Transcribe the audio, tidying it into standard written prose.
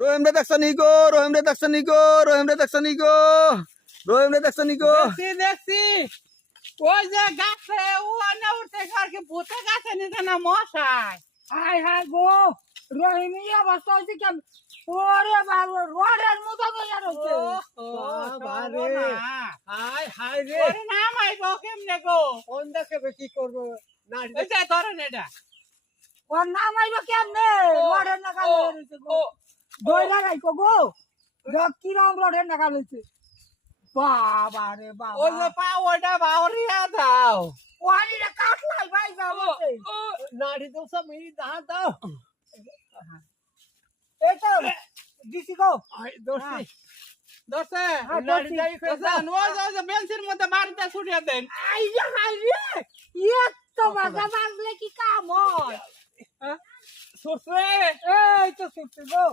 রহিম রে দেখছ নি গো, রহিম রে দেখছ নি গো, রহিম রে দেখছ নি গো, রহিম রে দেখছ নি গো। দেখছি ওই যে গাছে ওনে উঠতে কি ভূতে গাছে নিতে না মশাই। হাই হাই গো রহিমি অবস্থা হচ্ছে কেন ওরে বাবা রোডের মতো হয়ে রয়েছে হাই হাই রে নাম আইবো কেমনে গো? কোন দেখে কি করবো না এই যে ধরেন এটা ওর নাম আইব কেমনে রোডের নাকা রয়েছে গো দইরা রাইকো গো কি রং রোডের নাকা রয়েছে বাবা রে বাবা ওই যে পাওয়াটা বাউরিয়া দাও। ওয়ারি রে কাটলাই ভাই যাবো নাড়ি তো সব এই দাও দাও এই তো দিছি গো দোস্তি দোস্তে হ্যাঁ, নাড়ি দোস্তি। যাই ফেলছেন ওই যে বেঞ্চের মধ্যে বাড়িতে ছুটিয়ে দেন। আই রে হাই রে এত বাজা বাজলে কি কাম হয় সুরসে এই তো সুতি গো